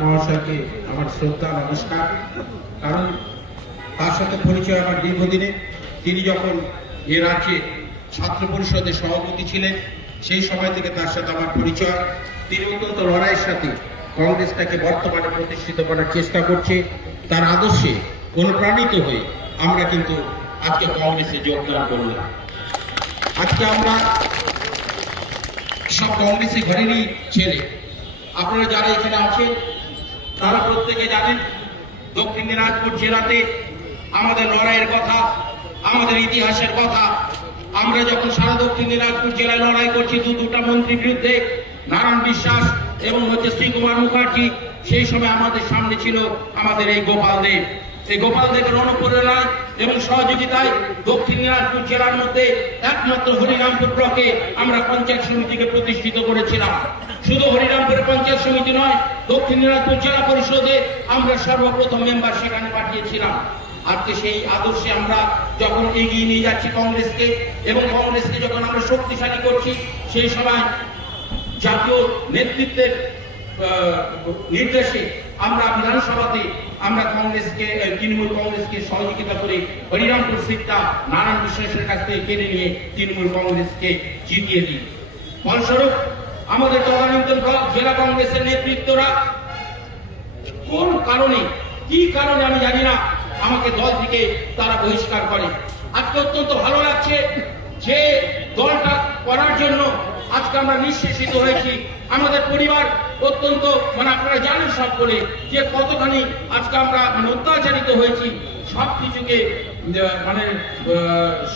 মহাশয়কে আমার শ্রদ্ধা নমস্কার। কারণ তার সাথে পরিচয় আমার দীর্ঘদিনে। তিনি যখন এ রাজ্যে ছাত্র পরিষদের সভাপতি ছিলেন সেই সময় থেকে তার সাথে আমার পরিচয়। তিনি অত্যন্ত লড়াইয়ের সাথে কংগ্রেসটাকে বর্তমানে প্রতিষ্ঠিত করার চেষ্টা করছে। তার আদর্শে অনুপ্রাণিত হয়ে আমরা কিন্তু আজকে কংগ্রেসে যোগদান করলাম। আজকে আমরা সব কংগ্রেসে ঘরেরই ছেলে। আপনারা যারা এখানে আছেন তারা প্রত্যেকে জানেন দক্ষিণ দিনাজপুর জেলাতে আমাদের লড়াইয়ের কথা, আমাদের ইতিহাসের কথা। আমরা যখন সারা দক্ষিণ দিনাজপুর জেলায় লড়াই করছি দুটা মন্ত্রীর বিরুদ্ধে, নারায়ণ বিশ্বাস এবং শ্রীকুমার মুখার্জি, সেই সময় আমাদের সামনে ছিল আমাদের এই গোপাল দেব। এই গোপাল দেবের অনুপ্রেরণায় এবং সহযোগিতায় দক্ষিণ দিনাজপুর জেলার মধ্যে একমাত্র হরিরামপুর ব্লকে আমরা পঞ্চায়েত সমিতিকে প্রতিষ্ঠিত করেছিলাম। শুধু হরিরামপুর পঞ্চায়েত সমিতি নয়, দক্ষিণ দিনাজপুর জেলা পরিষদে আমরা সর্বপ্রথম মেম্বার সেখানে পাঠিয়েছিলাম। আজকে সেই আদর্শে আমরা যখন এগিয়ে নিয়ে যাচ্ছি কংগ্রেসকে, এবং কংগ্রেসকে যখন আমরা শক্তিশালী করছি, সেই সময় জাতীয় নেতৃত্বের নির্দেশে আমরা বিধানসভাতে আমরা কংগ্রেসকে, তৃণমূল কংগ্রেসকে সহযোগিতা করে হরিরামপুর সিটটা নারায়ণ বিশ্বাসের কাছ থেকে কেড়ে নিয়ে তৃণমূল কংগ্রেসকে জিতিয়ে দিই। ফলস্বরূপ আমাদের তদানীন্তন জেলা কংগ্রেসের নেতৃত্বরা কোন কারণে, কি কারণে আমি জানি না, আমাকে দল থেকে তারা বহিষ্কার করে। আজকে অত্যন্ত ভালো লাগছে যে দলটা করার জন্য আজকে আমরা নিঃশেষিত হয়েছি। আমাদের পরিবার অত্যন্ত, আপনারা জানেন সব করে যে কতখানি আজকে আমরা অত্যাচারিত হয়েছি। সবকিছুকে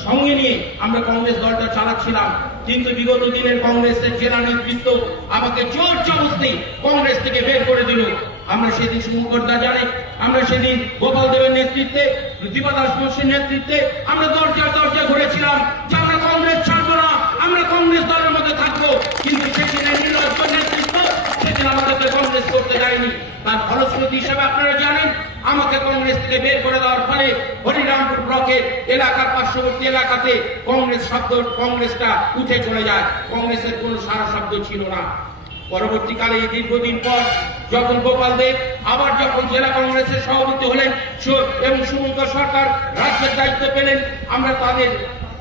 সঙ্গে নিয়ে আমরা কংগ্রেস দলটা চালাচ্ছিলাম। কিন্তু বিগত দিনের কংগ্রেসের জেলা নেতৃত্ব আমাকে জোর জবরদস্তি কংগ্রেস থেকে বের করে দিল। আমরা সেদিন শুভঙ্করদা জানে, আমরা সেদিন গোপাল দেবের নেতৃত্বে, দীপা দাস বংশের নেতৃত্বে আমরা দরজা ঘুরেছিলাম যে আমরা কংগ্রেস ছাড়বো না, আমরা কংগ্রেস দলের মধ্যে থাকবো। কিন্তু সেদিনের নির্লজ্জ নেতৃত্ব সেদিন আমাদেরকে কংগ্রেস করতে যায়নি। তার ফলশ্রুতি হিসাবে আপনারা জানেন আমাকে কংগ্রেস থেকে বের করে দেওয়ার ফলে হরিরামপুর ব্লকের এলাকার পার্শ্ববর্তী এলাকাতে কংগ্রেসটা উঠে চলে যায়। কংগ্রেসের কোনো সারা শব্দ ছিল না। পরবর্তীকালে দীর্ঘদিন পর যখন গোপাল দেব আবার যখন জেলা কংগ্রেসের সভাপতি হলেন এবং শুভঙ্কর সরকার রাজ্যের দায়িত্ব পেলেন, আমরা তাদের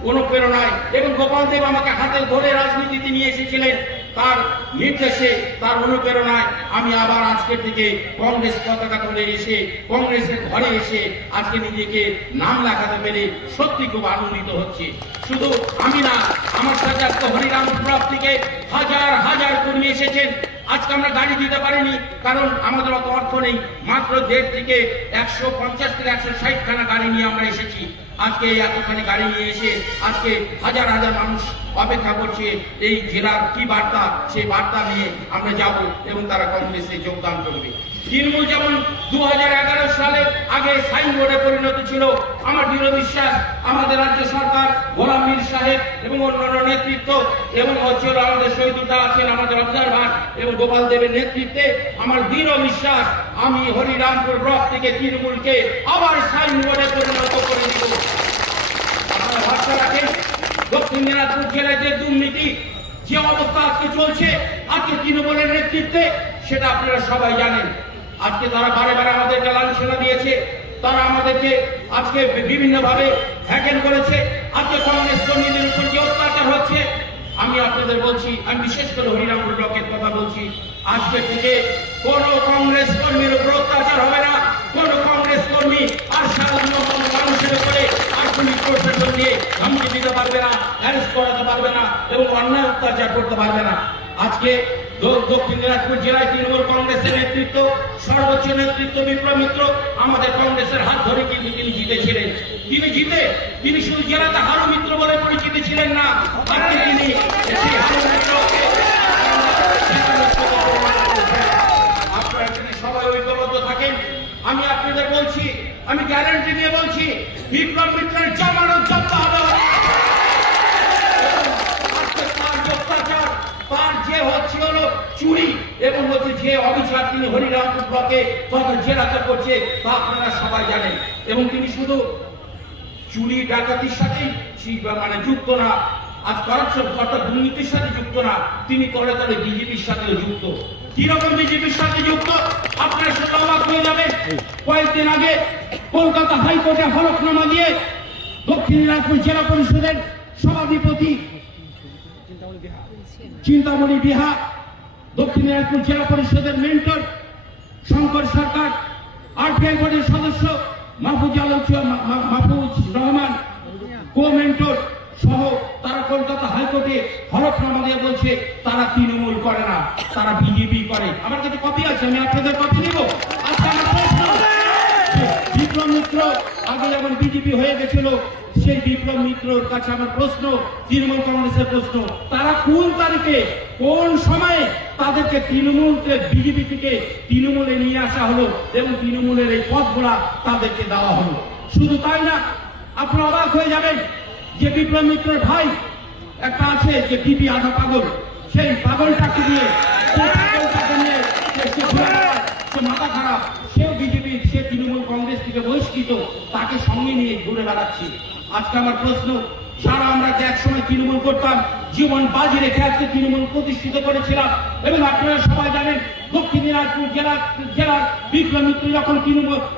অনুপ্রেরণায় এবং গোপাল দেব আমাকে হাতে ধরে রাজনীতিতে নিয়ে এসেছিলেন, তার নির্দেশে, তার অনুপ্রেরণায় আমি আবার আজকের থেকে কংগ্রেস পতাকা তুলে এসে কংগ্রেসের ঘরে এসে আজকে নিজেকে নাম লেখাতে পেরে সত্যি খুব আনন্দিত হচ্ছে। শুধু আমি না, আমার সাথে আজকে হরিরামপুর ব্লক থেকে হাজার হাজার কর্মী এসেছেন। আজকে আমরা গাড়ি দিতে পারিনি কারণ আমাদের অত অর্থ নেই। মাত্র 150 থেকে 150 থেকে 160 খানা গাড়ি নিয়ে আমরা এসেছি। আজকে এতখানি গাড়ি নিয়ে এসে আজকে হাজার হাজার মানুষ অপেক্ষা করছে এই জেলার কি বার্তা, সেই বার্তা নিয়ে আমরা যাব এবং তারা কংগ্রেসে যোগদান করবে। তৃণমূল যেমন 2011 সালে আগে সাইনবোর্ডে পরিণত ছিল, আমার দৃঢ় বিশ্বাস আমাদের রাজ্য সরকার গোলাম মীর সাহেব এবং অন্যান্য নেতৃত্ব এবং আমাদের শহীদুল্লাহ আছেন, আমাদের অবজারভার এবং গোপাল দেবের নেতৃত্বে আমার দৃঢ় বিশ্বাস আমি হরিরামপুর ব্লক থেকে তৃণমূলকে আবার সাইনবোর্ডে পরিণত করে দিব। আপনারা ভরসা রাখেন দক্ষিণ দিনাজপুর জেলায় যে দুর্নীতি, যে অবস্থা আজকে চলছে আজকে তৃণমূলের নেতৃত্বে, সেটা আপনারা সবাই জানেন। আজকে তারা বারে বারে আমাদেরকে লাঞ্ছনা দিয়েছে, তারা আমাদেরকে আজকে বিভিন্ন ভাবে হ্যাকেল করেছে। আজকে কংগ্রেস কর্মীদের উপর যে অত্যাচার হচ্ছে, আমি আপনাদের বলছি, আমি বিশেষ করে হরিরামপুর ব্লকের কথা বলছি, আজকে থেকে কোন কংগ্রেস কর্মীর উপর অত্যাচার হবে না। কোন কংগ্রেস কর্মী আর সাধারণ মানুষের উপরে আর পুলিশ প্রশাসন দিয়ে ধমকি দিতে পারবে না, অ্যারেস্ট করাতে পারবে না এবং অন্যায় অত্যাচার করতে পারবে না। আজকে দক্ষিণ দিনাজপুর জেলায় তৃণমূল কংগ্রেসের নেতৃত্ব, সর্বোচ্চ নেতৃত্ব বিপ্লব মিত্র আমাদের কংগ্রেসের হাত ধরে কিন্তু তিনি জিতেছিলেন। তিনি শুধু জেলাতে হারু মিত্র বলে পরিচিত ছিলেন না, আজকে তিনি হারু মিত্র। আপনারা যদি সবাই ঐক্যবদ্ধ থাকেন, আমি আপনাদের বলছি, আমি গ্যারান্টি দিয়ে বলছি, বিপ্লব মিত্রের জামানত জব্দ হবে। তার যে হচ্ছে হলো চুরি এবং হচ্ছে যে অভিযোগ তিনি হরিরামপুর ব্লকে তথা জেলাতে করছে তা আপনারা সবাই জানেন। এবং তিনি শুধু চুরি ডাকাতির সাথেই যুক্ত না, আজ করাপশন অর্থাৎ দুর্নীতির সাথে যুক্ত না, তিনি তলে তলে বিজেপির সাথেও যুক্ত। কিরকম বিজেপির সাথে যুক্ত আপনারা শুনে অবাক হয়ে যাবেন। কয়েকদিন আগে কলকাতা হাইকোর্টে হলফনামা দিয়ে দক্ষিণ দিনাজপুর জেলা পরিষদের সভাধিপতি চিন্তামণি বিহা, দক্ষিণ দিনাজপুর জেলা পরিষদের মেন্টর শঙ্কর সরকার, আরটিআই বোর্ডের সদস্য মাহফুজ রহমান কো-মেন্টর সহ তারা কলকাতা হাইকোর্টে হলফনামা দিয়ে বলছে তারা তৃণমূল করে না, তারা বিজেপি করে। আমার কাছে কপি আছে, আমি আপনাদের কপি দেব। আজকে আমার প্রশ্ন, বিপ্লব মিত্র আগে যেমন বিজেপি হয়ে গেছিল, সেই বিপ্লব মিত্রর কাছে আমার প্রশ্ন, তৃণমূল কংগ্রেসের প্রশ্ন, তারা কোন তারিখে কোন সময়ে তাদেরকে তৃণমূলকে বিজেপি থেকে তৃণমূলে নিয়ে আসা হলো এবং তৃণমূলের এই পদগুলা তাদেরকে দেওয়া হলো? শুধু তাই না, আপনারা অবাক হয়ে যাবেন যে বিপ্লব মিত্রের ভাই একটা আছে যে বিপি আধা পাগল, সেই পাগলটাকে নিয়ে সে মাথা খারাপ, সেও বিজেপি, সে তৃণমূল কংগ্রেস থেকে বহিষ্কৃত, তাকে সঙ্গে নিয়ে ঘুরে বেড়াচ্ছি। আজকে আমার প্রশ্ন, সারা আমরা যে একসময় তৃণমূল করতাম, জীবন বাজি রেখে আজকে তৃণমূল প্রতিষ্ঠিত করেছিলাম, এবং আপনারা সবাই জানেন দক্ষিণ দিনাজপুর জেলার বিপ্লব মিত্র যখন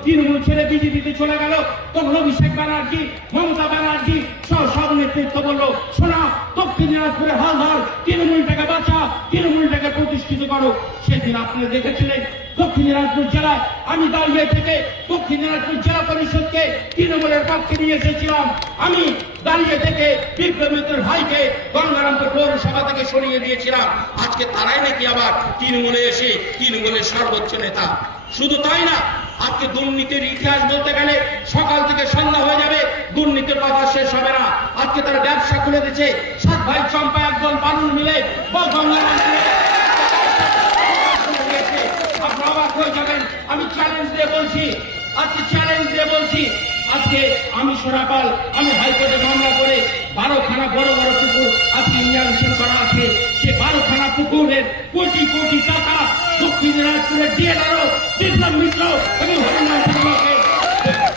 তৃণমূল ছেড়ে বিজেপিতে চলে গেল, তখন অভিষেক ব্যানার্জি, মমতা ব্যানার্জি সব নেতৃত্ব বললো, শোনা দক্ষিণ দিনাজপুরে হাল ধর, তৃণমূলটাকে বাঁচা, তৃণমূলটাকে প্রতিষ্ঠিত করো। সেদিন আপনারা দেখেছিলেন দক্ষিণ দিনাজপুর জেলায় আমি দাঁড়িয়ে থেকে দক্ষিণ দিনাজপুর জেলা পরিষদকে তৃণমূলের পক্ষে নিয়ে এসেছিলাম। আমি দাঁড়িয়ে থেকে বিপ্লব মিত্রের ভাইকে গঙ্গারামপুর পৌরসভা থেকে সরিয়ে দিয়েছিলাম। আজকে তারাই নাকি আবার তৃণমূলে এসে তৃণমূলের সর্বোচ্চ নেতা। শুধু তাই না, আজকে দুর্নীতির ইতিহাস বলতে গেলে সকাল থেকে সন্ধ্যা হয়ে যাবে, দুর্নীতির কথা শেষ হবে না। আজকে তারা ব্যবসা খুলে দিচ্ছে, 7 ভাই চম্পা একদল বালুন মিলে আমি চ্যালেঞ্জ দিয়ে বলছি, আজকে চ্যালেঞ্জ দিয়ে বলছি, আজকে আমি সোনাপাল, আমি হাইকোর্টে মামলা করে 12খানা বড় বড় পুকুর আজকে ইনজাংশন করা আছে। সে 12খানা পুকুরের কোটি কোটি টাকা দক্ষিণ দিনাজপুরের ডিএলআরও বিপ্লব মিত্র এবং হরিনাম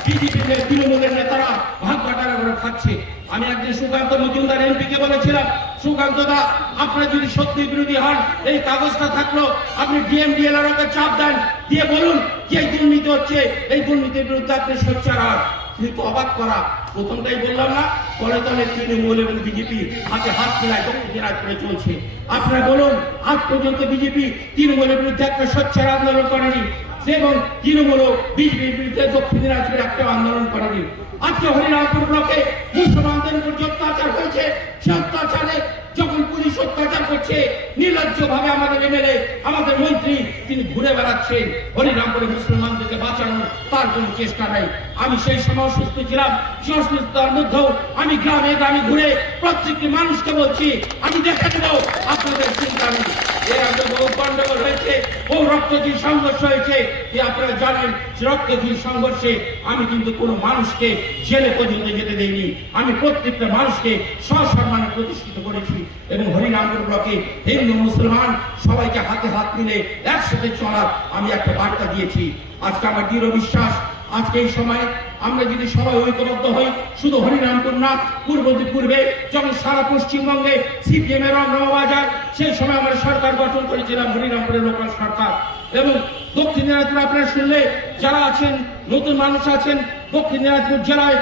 বিজেপির তৃণমূলের নেতারা ভাগ বাটারা করে খাচ্ছে। আমি একদিন সুকান্ত মজুমদার এমপিকে বলেছিলাম, সুকান্ত দা, আপনার যদি সত্যি বিরোধী হন, এই কাগজটা থাকলো, আপনি ডিএমডিএলআরকে চাপ দেন, দিয়ে বলুন যে এই দুর্নীতি হচ্ছে, এই দুর্নীতির বিরুদ্ধে আপনি সোচ্চার হন। কিন্তু অবাক করা, প্রথমটাই বললাম না, তলে তলে তৃণমূল এবং বিজেপি হাতে হাত মিলায় দক্ষিণ দিনাজপুরে চলছে। আপনারা বলুন, আজ পর্যন্ত বিজেপি তৃণমূলের বিরুদ্ধে একটা সোচ্চার আন্দোলন করেনি, এবং তৃণমূলও বিজেপির বিরুদ্ধে দক্ষিণ দিনাজপুরে একটা আন্দোলন করেনি। আজকে হরিরামপুর ব্লকে মুসলমানদের উপর যে অত্যাচার হয়েছে, সে অত্যাচারে যখন পুলিশ অত্যাচার করছে, নির্লজ্জ ভাবে আমাদের এমএলএ, আমাদের মন্ত্রী, তিনি ঘুরে বেড়াচ্ছেন হরিরামপুরে মুসলমানদেরকে বাঁচানোর, তার কোনো চেষ্টা নাই। আমি সেই সময় অসুস্থ ছিলাম, সেই অসুস্থতার মধ্যেও আমি গ্রামে গ্রামে ঘুরে প্রত্যেকটি মানুষকে বলছি, আমি দেখা দেব আপনাদের চিন্তা নেই। এর আগে বহু গন্ডগোল হয়েছে, বহু রক্তহীন সংঘর্ষ হয়েছে, আপনারা জানেন রক্তহীন সংঘর্ষে আমি কিন্তু কোনো মানুষকে জেলে পর্যন্ত যেতে দেইনি। আমি প্রত্যেকটা মানুষকে সসম্মানে প্রতিষ্ঠিত করেছি, এবং হরিরামপুর ব্লকে হিন্দু মুসলমান সবাইকে হাতে হাত মিলে একসাথে চলার আমি একটা বার্তা দিয়েছি। আজকে আমার দৃঢ় বিশ্বাস, আজকে এই সময় আমরা যদি সবাই ঐক্যবদ্ধ হই, শুধু হরিরামপুর না, পূর্বে যখন সারা পশ্চিমবঙ্গে সিপিএম এর রংবাজার, সেই সময় আমরা সরকার গঠন করেছিলাম, হরিরামপুরের লোকাল সরকার। এবং দক্ষিণ দিনাজপুর আপনারা শুনলে যারা আছেন, নতুন মানুষ আছেন, দক্ষিণ দিনাজপুর জেলায়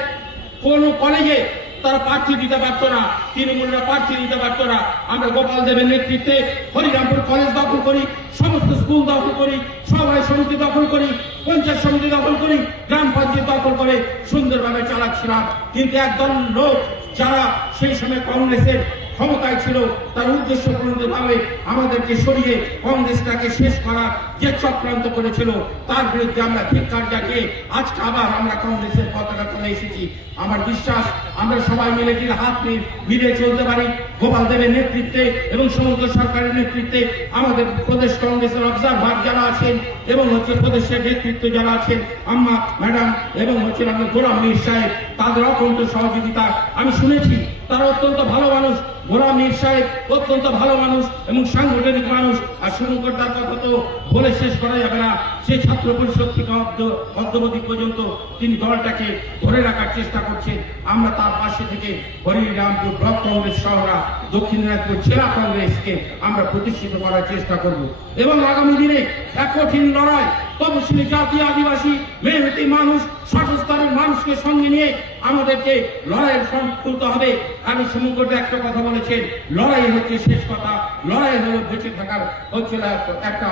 কোন কলেজে তারা প্রার্থী দিতে পারতো না, তৃণমূলরা প্রার্থী দিতে পারতো না। আমরা গোপাল দেবের নেতৃত্বে হরিরামপুর কলেজ দখল করি, সমস্ত স্কুল দখল করি, সভায় সমিতি দখল করি, পঞ্চায়েত সমিতি দখল করি, গ্রাম পঞ্চায়েত দখল করে সুন্দরভাবে চালাচ্ছিলাম। কিন্তু একদল লোক যারা সেই সময় কংগ্রেসের ক্ষমতায় ছিল, তার উদ্দেশ্য প্রণোদিতভাবে আমাদেরকে সরিয়ে কংগ্রেসটাকে শেষ করার যে চক্রান্ত করেছিল, তার বিরুদ্ধে আমরা ধিক্কার জানিয়ে আজকে আবার আমরা কংগ্রেসের পতাকা তুলে এসেছি। আমার বিশ্বাস আমরা সবাই মিলে যদি হাত মিলে চলতে পারি, গোপাল দেবের নেতৃত্বে এবং সমগ্র সরকারের নেতৃত্বে, আমাদের প্রদেশ কংগ্রেসের অবজারভার যারা আছেন এবং প্রদেশের নেতৃত্ব যারা আছেন, আম্মা ম্যাডাম এবং আমাদের গোলাম মীর সাহেব, তাদের অত্যন্ত সহযোগিতা আমি শুনেছি। তারা অত্যন্ত ভালো মানুষ, গোলাম মীর সাহেব অত্যন্ত ভালো মানুষ এবং সাংগঠনিক মানুষ। আর শুভঙ্কর দার কথা তো বলে শেষ করা যাবে না। সেই ছাত্র পরিষদ থেকে অদ্যবধি পর্যন্ত তিনি দলটাকে ধরে রাখার চেষ্টা করছেন। আমরা তার পাশে থেকে হরিরামপুর ব্লক কংগ্রেস সহরা দক্ষিণ দিনাজপুর জেলা কংগ্রেসকে আমরা প্রতিষ্ঠিত করার চেষ্টা করব এবং আগামী দিনে এক কঠিন লড়াই তপশিলি জাতি আদিবাসী মেহনতি মানুষ সর্বস্তরের মানুষকে সঙ্গে নিয়ে আমাদেরকে লড়াইয়ের ফ্রন্ট খুলতে হবে। আমি শুভঙ্কর একটা কথা বলেছেন, লড়াই হচ্ছে শেষ কথা, লড়াই হলো বেঁচে থাকার হচ্ছে একটা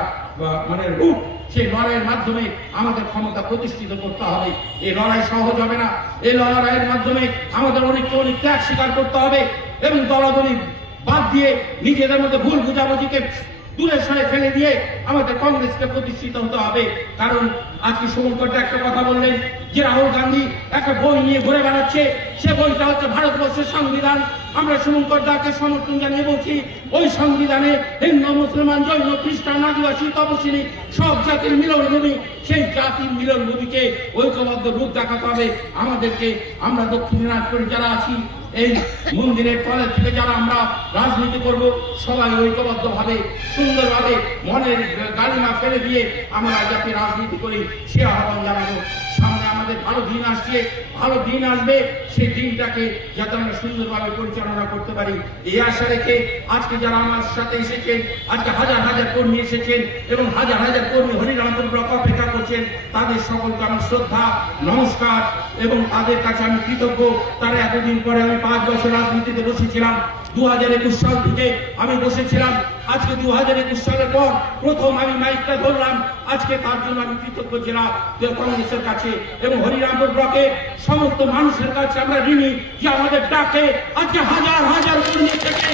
মানে রূপ। সেই লড়াইয়ের মাধ্যমে আমাদের ক্ষমতা প্রতিষ্ঠিত করতে হবে। এই লড়াই সহজ হবে না। এই লড়াইয়ের মাধ্যমে আমাদের অনেক ত্যাগ স্বীকার করতে হবে এবং দলাদলি বাদ দিয়ে নিজেদের মধ্যে ভুল বুঝাবুঝিকে দূরের সরে ফেলে দিয়ে আমাদের কংগ্রেসকে প্রতিষ্ঠিত হতে হবে। কারণ আজকে শুভঙ্কর একটা কথা বললেন যে রাহুল গান্ধী একটা বই নিয়ে ঘুরে বেড়াচ্ছে, সে বইটা হচ্ছে ভারতবর্ষের সংবিধান। আমরা শুভঙ্কর দাকে সমর্থন জানিয়ে বলছি, ওই সংবিধানে হিন্দু মুসলমান জৈন খ্রিস্টান আদিবাসী তপশিলি সব জাতির মিলনভূমি, সেই জাতির মিলনভূমিকে ঐক্যবদ্ধ রূপ দেখাতে হবে আমাদেরকে। আমরা দক্ষিণ দিনাজপুরে যারা আছি, এই মন্দিরের তলের থেকে যারা আমরা রাজনীতি করব, সবাই ঐক্যবদ্ধভাবে সুন্দরভাবে মনের গালিমা ফেলে দিয়ে আমরা যাতে রাজনীতি করি সে আহ্বান জানাবো। সামনে আমাদের ভালো দিন আসছে, ভালো দিন আসবে, সেই দিনটাকে যাতে আমরা সুন্দরভাবে পরিচালনা করতে পারি এই আশা রেখে আজকে যারা আমার সাথে এসেছেন, আজকে হাজার হাজার কর্মী এসেছেন এবং হাজার হাজার কর্মী হরিরামপুর ব্লক অপেক্ষা করছেন, তাদের সকলকে আমার শ্রদ্ধা নমস্কার এবং তাদের কাছে আমি কৃতজ্ঞ। তারা এতদিন পরে, আমি 5 বছর রাজনীতিতে বসেছিলাম, 2021 সাল থেকে আমি বসেছিলাম। আজকে 2021 সালের পর প্রথম আমি মাইকটা ধরলাম। আজকে তার জন্য আমি কৃতজ্ঞ জেলা কংগ্রেসের কাছে এবং হরিরামপুর ব্লকের সমস্ত মানুষের কাছে আমরা ঋণী যে আমাদের ডাকে আজকে হাজার হাজার কর্মী থেকে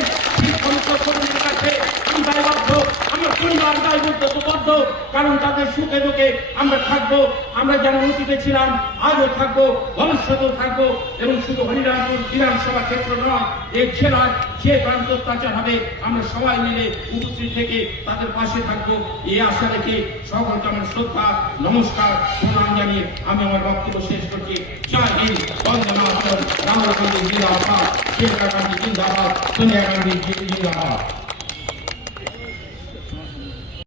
সমস্ত কর্মীর কাছে আমি দায়বদ্ধ, আমার পরিবার দায়বদ্ধ, কারণ তাদের সুখে দুঃখে আমরা থাকবো। আমরা যেমন অতীতে ছিলাম, আজও থাকবো, ভবিষ্যতেও থাকবো এবং শুধু হরিরামপুর বিধানসভা ক্ষেত্র নয়, এই জেলার যে প্রান্ত অত্যাচার হবে আমরা সবাই মিলে উপস্থিত থেকে তাদের পাশে থাকবো এই আশা রেখে সকলকে আমার শ্রদ্ধা নমস্কার প্রণাম জানিয়ে আমি আমার বক্তব্য শেষ করছি। জয় হিন্দ, বন্দে মাতরম, রাহুল গান্ধী জিন্দাবাদ, প্রিয়াঙ্কা গান্ধী জিন্দাবাদ, সোনিয়া গান্ধী জিন্দাবাদ।